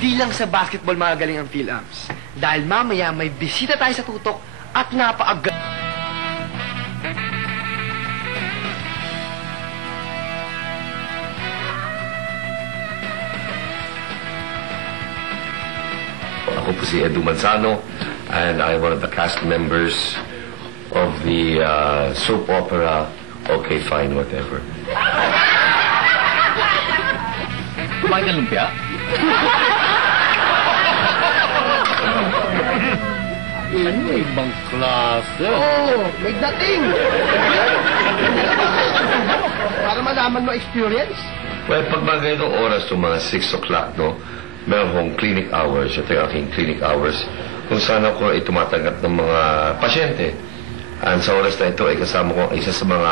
Hindi lang sa basketball magagaling ang PhilAmps. Dahil mamaya may bisita tayo sa tutok at napaaga... Ako po si Edu Manzano, and I'm one of the cast members of the soap opera Okay Fine Whatever. Kumain ka lumpia? Ano, ibang klase. Oo, may dating! Para malaman mo experience. Well, pag mga ganitong oras, yung mga 6 o'clock, no, meron akong clinic hours, ito yung aking clinic hours, kung saan ako ay tumatanggap ng mga pasyente. And sa oras na ito ay kasama ko isa sa mga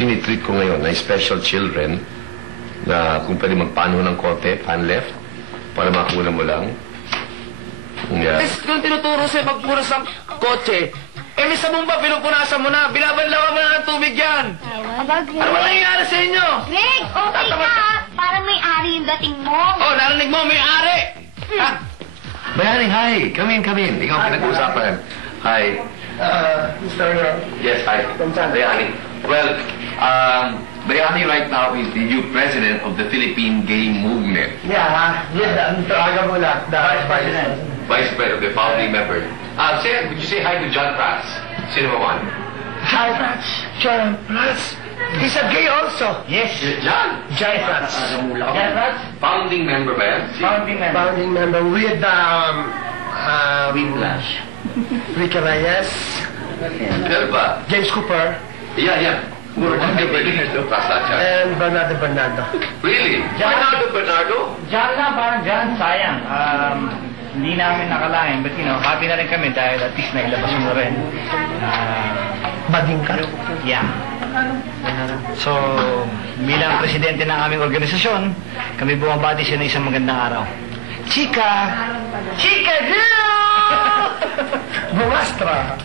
tinitreat ko ngayon na special children na kung pwede magpano ng konti, pan left, para makuha mo lang. Yeah. Kung tinuturo sa'yo magpunas ng kotse, may sabong ba pinupunasan mo na? Binabanlawan mo na ng tubig yan! Abag, Ano ba nangyayari sa inyo? Greg, okay ka. Parang may ari yung dating mo. Oh, narinig mo, may ari! Ha? Bayani, hi! Come in, come in. Ikaw pinag-uusapan. Hi. Mr. Yes, hi. Bayani. Well, Bayani right now is the new president of the Philippine Gay Movement. Yeah, ang tawagan mo lang. Vice President. Vice President, the founding member. Would you say hi to John Prats? Sino naman? Hi, John Prats. He's a gay also. Yes. John? John Prats. John Prats? Founding member ba yan? Founding member with Whiplash. Ricky Reyes, Ano ba? James Cooper, Yeah. and Bernardo. Really? Bernardo? Diyan lang, parang dyan, sayang. Hindi namin nakalain, but happy na rin kami dahil at least nailabas mo rin. Bading ka. Yeah. So, bilang presidente ng aming organisasyon, kami bumabati siya ng isang magandang araw. Chica! Chica girl! Bumastra!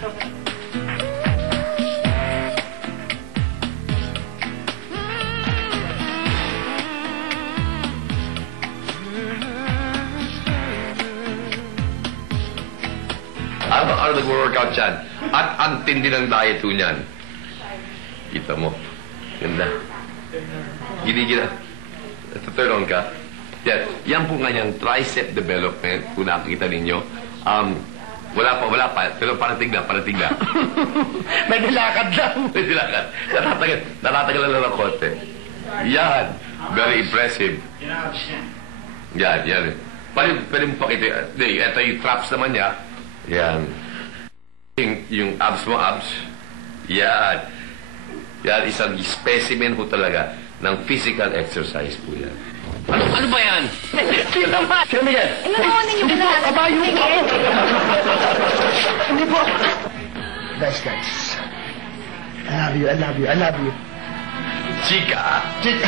Ano nag-workout yan? At ang tindi ng diet ko niyan. Kita mo. Ganda. Gini-gina. Turn on ka. Yan po nga yung tricep development, kung nakikita ninyo. Wala pa. Pero parating na. May nilakad lang. May nilakad. Natatagal lang ng konti. Yan. Very impressive. Yan. Pwede mo pakita. Ito yung traps naman niya. Yan. Yung abs mo, Yan. Yan, isang specimen po talaga ng physical exercise po yan. Ano ba yan? Sino yan? Inuunin niyo ba na? Kabayo ko. Hindi po. Guys. I love you. Chika! Chica.